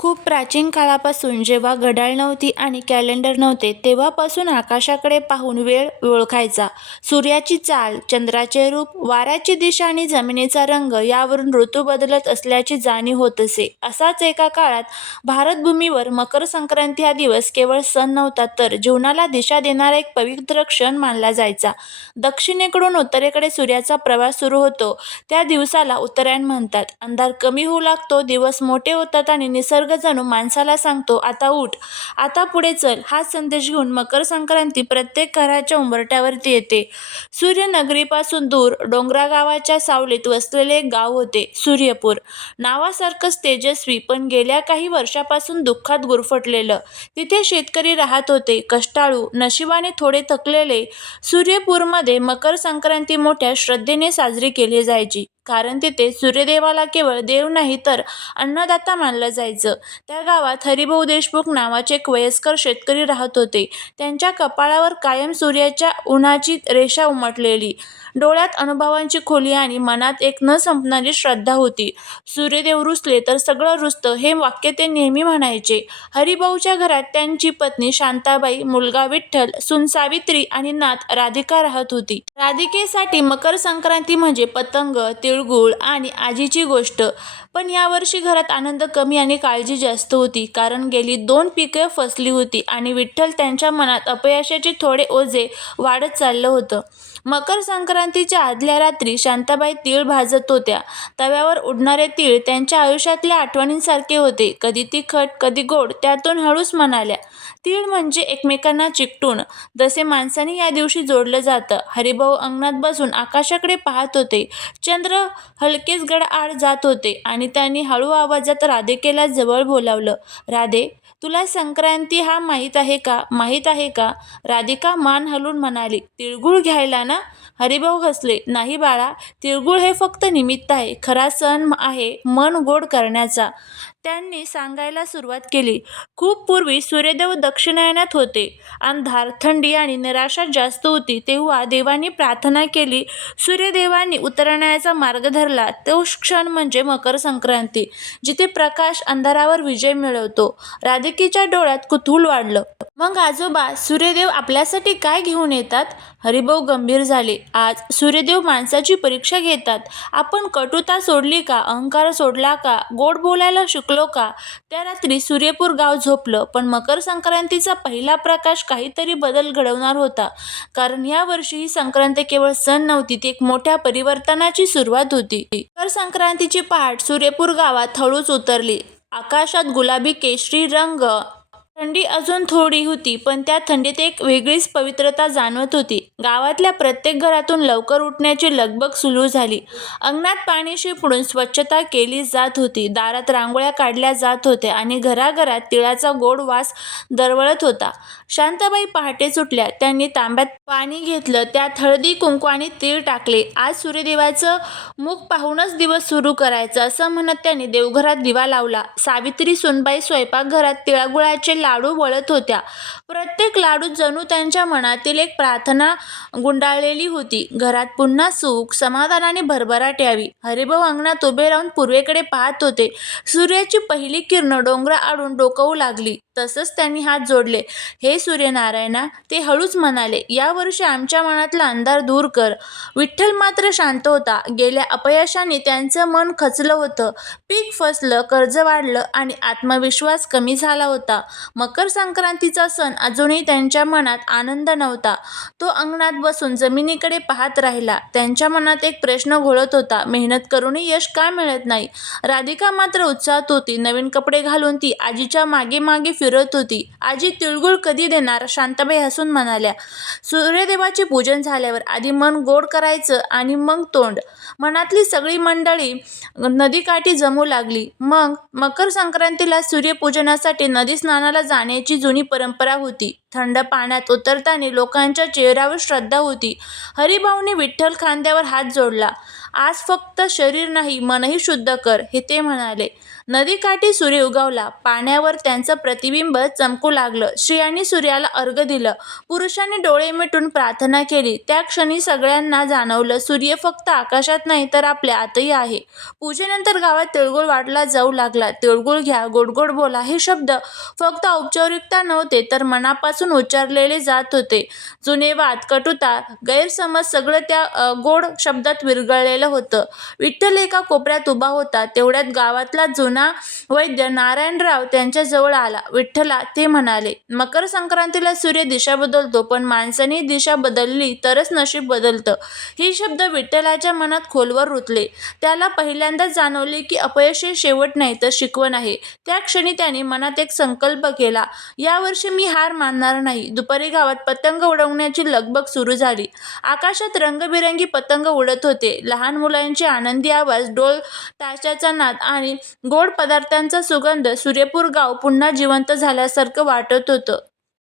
खूप प्राचीन काळापासून जेव्हा घड्याळ नव्हती आणि कॅलेंडर नव्हते तेव्हापासून आकाशाकडे पाहून वेळ ओळखायचा. सूर्याची चाल, चंद्राचे रूप, वाऱ्याची दिशा आणि जमिनीचा रंग यावरून ऋतू बदलत असल्याची जाणीव होत असे. असाच एका काळात भारतभूमीवर मकर संक्रांती हा दिवस केवळ सण नव्हता तर जीवनाला दिशा देणारा एक पवित्र क्षण मानला जायचा. दक्षिणेकडून उत्तरेकडे सूर्याचा प्रवास सुरू होतो त्या दिवसाला उत्तरायण म्हणतात. अंधार कमी होऊ लागतो, दिवस मोठे होतात आणि निसर्ग जणू माणसाला सांगतो, आता उठ, आता पुढे चल. हा संदेश घेऊन मकर संक्रांती प्रत्येक घराच्या उंबरठ्यावरती येते. सूर्यनगरीपासून दूर डोंगरागावाच्या सावलीत वसलेले एक गाव होते, सूर्यपूर. नावासारखंच तेजस्वी पण गेल्या काही वर्षापासून दुःखात गुरफटलेलं. तिथे शेतकरी राहत होते, कष्टाळू, नशिबाने थोडे थकलेले. सूर्यपूरमध्ये मकर संक्रांती मोठ्या श्रद्धेने साजरी केली जायची, कारण तिथे सूर्यदेवाला केवळ देव नाही तर अन्नदाता मानलं जायचं. त्या गावात हरिभाऊ देशमुख नावाचे एक वयस्कर शेतकरी राहत होते. त्यांच्या कपाळावर कायम सूर्याच्या उन्हाची रेषा उमटलेली. डोळ्यात अनुभवांची खोली आणि मनात एक न संपणारी श्रद्धा होती. सूर्यदेव रुसले तर सगळं रुसतं, हे वाक्य ते नेहमी म्हणायचे. हरिभाऊच्या घरात त्यांची पत्नी शांताबाई, मुलगा विठ्ठल, सून सावित्री आणि नात राधिका राहत होती. राधिकेसाठी मकर संक्रांती म्हणजे पतंग, तिळगुळ आणि आजीची गोष्ट. पण यावर्षी घरात आनंद कमी आणि काळजी जास्त होती, कारण गेली 2 पिकं फसली होती आणि विठ्ठल त्यांच्या मनात अपयशाचे थोडे ओझे वाढत चाललं होतं. मकर संक्रांतीच्या आदल्या रात्री शांताबाई तीळ भाजत होत्या. तव्यावर उडणारे तीळ त्यांच्या आयुष्यातल्या आठवणींसारखे होते, कधी तिखट, कधी गोड. त्यातून हळूच म्हणाल्या, तीळ म्हणजे एकमेकांना चिकटून, जसे माणसाने या दिवशी जोडलं जातं. हरिभाऊ अंगणात बसून आकाशाकडे पाहत होते. चंद्र हलकेच गडआड जात होते आणि त्यांनी हळू आवाजात राधिकेला जवळ बोलावलं, राधे, तुला संक्रांती हा माहीत आहे का? माहीत आहे का? राधिका मान हलवून म्हणाली, तिळगुळ घ्यायला ना? हरिभाऊ हसले, नाही बाळा, तिळगुळ हे फक्त निमित्त आहे. खरा सण आहे मन गोड करण्याचा. त्यांनी सांगायला सुरुवात केली, खूप पूर्वी सूर्यदेव दक्षिणायनात होते. अंधार, थंडी आणि निराशा जास्त होती. तेव्हा देवांनी प्रार्थना केली. सूर्यदेवांनी उत्तरायणाचा मार्ग धरला. तो क्षण म्हणजे मकर संक्रांती, जिथे प्रकाश अंधारावर विजय मिळवतो. राधिकेच्या डोळ्यात कुतूहल वाढलं. मग आजोबा, सूर्यदेव आपल्यासाठी काय घेऊन येतात? हरिभाऊ गंभीर झाले, आज सूर्यदेव माणसाची परीक्षा घेतात. आपण कटुता सोडली का? अहंकार सोडला का? गोड बोलायला शिकलो का? त्या रात्री सूर्यपूर गाव झोपलं, पण मकर संक्रांतीचा पहिला प्रकाश काहीतरी बदल घडवणार होता. कारण या वर्षी ही संक्रांत केवळ सण नव्हती, ती एक मोठ्या परिवर्तनाची सुरुवात होती. मकर संक्रांतीची पहाट सूर्यपूर गावात हळूच उतरली. आकाशात गुलाबी केशरी रंग. थंडी अजून थोडी होती, पण त्या थंडीत एक वेगळीच पवित्रता जाणवत होती. गावातल्या प्रत्येक घरातून लवकर उठण्याची लगबग सुरू झाली. अंगणात पाणी शिंपडून स्वच्छता केली जात होती. दारात रांगोळ्या काढल्या जात होत्या आणि घराघरात तिळाचा गोड वास दरवळत होता. शांताबाई पहाटेच उठल्या. त्यांनी तांब्यात पाणी घेतलं, त्यात हळदी, कुंकू आणि तीळ टाकले. आज सूर्यदेवाचं मुख पाहूनच दिवस सुरू करायचा, असं म्हणत त्यांनी देवघरात दिवा लावला. सावित्री, सुनबाई स्वयंपाकघरात तिळगुळाचे लाडू वळत होत्या. प्रत्येक लाडूत जणू त्यांच्या मनातील एक प्रार्थना गुंडाळलेली होती. घरात पुन्हा सुख, समाधान आणि भरभराट यावी. हरिभाऊ अंगणात उभे राहून पूर्वेकडे पाहत होते. सूर्याची पहिली किरणं डोंगराआडून डोकावू लागली. तसंच त्यांनी हात जोडले, हे सूर्यनारायणा, ते हळूच म्हणाले, यावर्षी आमच्या मनातला अंधार दूर कर. विठ्ठल मात्र शांत होता. गेल्या अपयशाने त्यांचं मन खचलं होतं. पीक फसलं, कर्ज वाढलं आणि आत्मविश्वास कमी झाला होता. मकर संक्रांतीचा सण अजूनही त्यांच्या मनात आनंद नव्हता. तो अंगणात बसून जमिनीकडे पाहत राहिला. त्यांच्या मनात एक प्रश्न घोळत होता, मेहनत करूनही यश का मिळत नाही? राधिका मात्र उत्साहात होती. नवीन कपडे घालून ती आजीच्या मागे मागे फिरत होती. आजी, तिळगुळ कधी देणार? शांताबाई हसून म्हणाल्या, सूर्यदेवाचे पूजन झाल्यावर. आधी मन गोड करायचं आणि मग तोंड. मनातली सगळी मंडळी नदीकाठी जमू लागली. मग मकर संक्रांतीला सूर्यपूजनासाठी नदी स्नानाला जाण्याची जुनी परंपरा होती. थंड पाण्यात उतरताना लोकांच्या चेहऱ्यावर श्रद्धा होती. हरिभाऊंनी विठ्ठल खांद्यावर हात जोडला. आज फक्त शरीर नाही, मनही शुद्ध कर, हे ते म्हणाले. नदीकाठी सूर्य उगवला. पाण्यावर त्यांचं प्रतिबिंब चमकू लागलं. स्त्रियांनी सूर्याला अर्घ्य दिलं. पुरुषांनी डोळे मिटून प्रार्थना केली. त्या क्षणी सगळ्यांना जाणवलं, सूर्य फक्त आकाशात नाही तर आपल्या आतही आहे. पूजेनंतर गावात तिळगुळ वाटला जाऊ लागला. तिळगुळ घ्या, गोड गोड बोला हे शब्द फक्त औपचारिकता नव्हते तर मनापासून उच्चारलेले जात होते. जुने वाद, कटुता, गैरसमज सगळं त्या गोड शब्दात विरघळलेलं होतं. विठ्ठल एका कोपऱ्यात उभा होता. तेवढ्यात गावातला जुना वैद्य नारायणराव त्यांच्याजवळ आला. विठ्ठला, ते म्हणाले, मकर संक्रांतीला सूर्य दिशा बदलतो, पण माणसाने दिशा बदलली तरच नशीब बदलतं. हे शब्द विठ्ठलाच्या मनात खोलवर रुतले. त्याला पहिल्यांदाच जाणवले की अपयश हे शेवट नाही तर शिकवण आहे. त्या क्षणी त्याने मनात एक संकल्प केला, यावर्षी मी हार मानणार नाही. दुपारी गावात पतंग उडवण्याची लगबग सुरू झाली. आकाशात रंगबिरंगी पतंग उडत होते. लहान मुलांचे आनंदी आवाज, ढोल ताशाचा नाद आणि गोड पदार्थांचा सुगंध. सूर्यपूर गाव पुन्हा जिवंत झाल्यासारखं वाटत होतं.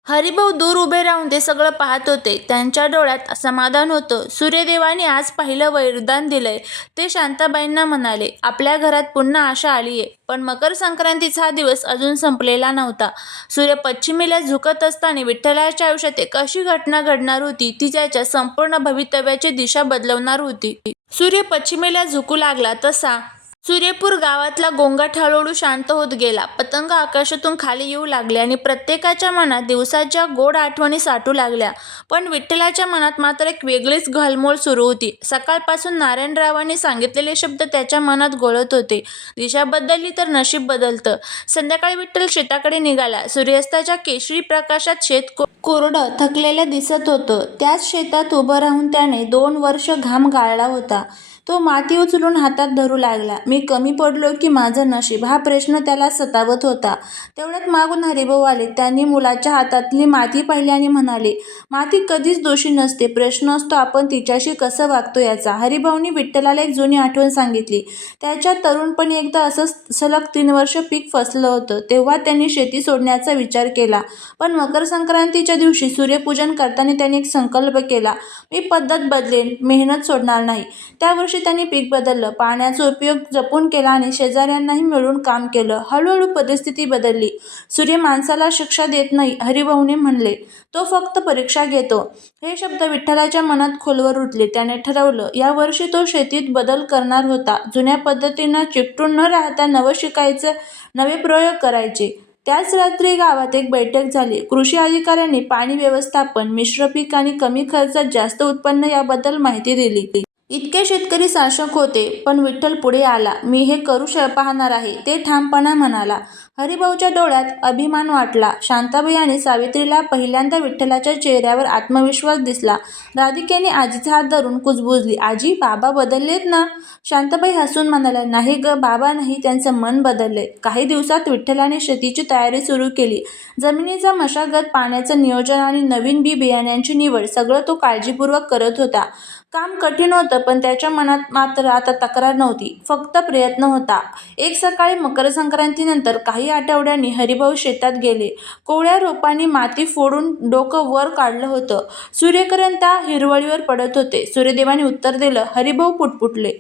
हरिभाऊ दूर उभे राहून ते सगळं पाहत होते. त्यांच्या डोळ्यात समाधान होतं. सूर्यदेवाने आज पहिलं वरदान दिलंय, ते शांताबाईंना म्हणाले. आपल्या घरात पुन्हा आशा आलीये. पण मकर संक्रांतीचा हा दिवस अजून संपलेला नव्हता. सूर्य पश्चिमेला झुकत असताना विठ्ठलाच्या आयुष्यात एक अशी घटना घडणार होती ती त्याच्या संपूर्ण भवितव्याची दिशा बदलवणार होती. सूर्य पश्चिमेला झुकू लागला तसा सूर्यपूर गावातला गोंगाट हळूहळू शांत होत गेला. पतंग आकाशातून खाली येऊ लागले आणि प्रत्येकाच्या मनात दिवसाच्या गोड आठवणी साठू लागल्या. पण विठ्ठलाच्या मनात मात्र एक वेगळीच घालमोल सुरू होती. सकाळपासून नारायणरावांनी सांगितलेले शब्द त्याच्या मनात घोळत होते. दिशा बदलली तर नशीब बदलतं. संध्याकाळी विठ्ठल शेताकडे निघाला. सूर्यास्ताच्या केशरी प्रकाशात शेत कोरडं थकलेलं दिसत होतं. त्याच शेतात उभं राहून त्याने 2 वर्ष घाम गाळला होता. तो माती उचलून हातात धरू लागला. मी कमी पडलो की माझं नशीब, हा प्रश्न त्याला सतावत होता. तेवढ्यात मागून हरिभाऊ आले. त्यांनी मुलाच्या हातातली माती पाहिली आणि म्हणाले, माती कधीच दोषी नसते, प्रश्न असतो आपण तिच्याशी कसं वागतो याचा. हरिभाऊंनी विठ्ठलाला एक जुनी आठवण सांगितली. त्याच्या तरुणपणी एकदा असंच सलग 3 वर्ष पीक फसलं होतं. तेव्हा त्यांनी शेती सोडण्याचा विचार केला. पण मकर संक्रांतीच्या दिवशी सूर्यपूजन करताना त्यांनी एक संकल्प केला, मी पद्धत बदलेन, मेहनत सोडणार नाही. त्या वर्षी त्यांनी पीक बदललं, पाण्याचा उपयोग जपून केला आणि शेजाऱ्यांनाही मिळून काम केलं. हळूहळू परिस्थिती बदलली. सूर्य माणसाला शिक्षा देत नाही, हरिभाऊने म्हणले, तो फक्त परीक्षा घेतो. हे शब्द विठ्ठलाच्या मनात खोलवर रुतले. त्याने ठरवलं, या वर्षी तो शेतीत बदल करणार होता. जुन्या पद्धतींना चिकटून न राहता नवं शिकायचं, नवे प्रयोग करायचे. त्याच रात्री गावात एक बैठक झाली. कृषी अधिकाऱ्यांनी पाणी व्यवस्थापन, मिश्र पीक आणि कमी खर्चात जास्त उत्पन्न याबद्दल माहिती दिली. इतके शेतकरी साशक होते, पण विठ्ठल पुढे आला. मी हे करू पाहणार आहे, ते ठामपणा म्हणाला. हरिभाऊच्या डोळ्यात अभिमान वाटला. शांताबाई आणि सावित्रीला पहिल्यांदा विठ्ठलाच्या चेहऱ्यावर आत्मविश्वास दिसला. राधिकेने आजीचा हात धरून कुजबुजली, आजी, बाबा बदललेत ना? शांताबाई हसून म्हणाल्या, नाही ग बाबा नाही, त्यांचं मन बदललंय. काही दिवसात विठ्ठलाने शेतीची तयारी सुरू केली. जमिनीचा मशागत, पाण्याचं नियोजन आणि नवीन बी बियाण्यांची निवड सगळं तो काळजीपूर्वक करत होता. काम कठीण होतं, पण त्याच्या मनात मात्र आता तक्रार नव्हती, फक्त प्रयत्न होता. एक सकाळी मकर संक्रांतीनंतर काही आठवड्यांनी हरिभाऊ शेतात गेले. कोवळ्या रोपांनी माती फोडून डोकं वर काढलं होतं. सूर्यकिरण त्या हिरवळीवर पडत होते. सूर्यदेवाने उत्तर दिलं. हरिभाऊ पुटपुटले.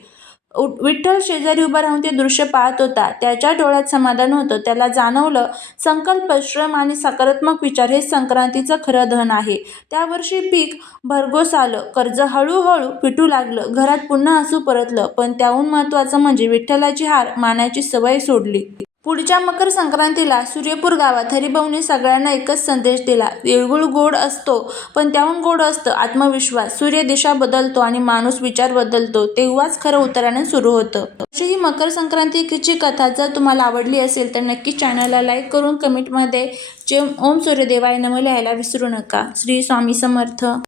विठ्ठल शेजारी उभा राहून ते दृश्य पाहत होता. त्याच्या डोळ्यात समाधान होतं. त्याला जाणवलं, संकल्प, श्रम आणि सकारात्मक विचार हे संक्रांतीचं खरं धन आहे. त्या वर्षी पीक भरघोस आलं. कर्ज हळूहळू फिटू लागलं. घरात पुन्हा हसू परतलं. पण त्याहून महत्त्वाचं म्हणजे विठ्ठलाची हार मानायची सवय सोडली. पुढच्या मकर संक्रांतीला सूर्यपूर गावात हरिभाऊने सगळ्यांना एकच संदेश दिला, तिळगुळ गोड असतो, पण त्याहून गोड असतं आत्मविश्वास. सूर्य दिशा बदलतो आणि माणूस विचार बदलतो, तेव्हाच खरं उतरानं सुरू होतं. अशी ही मकर संक्रांतीची कथा जर तुम्हाला आवडली असेल तर नक्की चॅनलला लाईक करून कमेंटमध्ये जय ओम सूर्यदेवाय नमः लिहायला विसरू नका. श्री स्वामी समर्थ.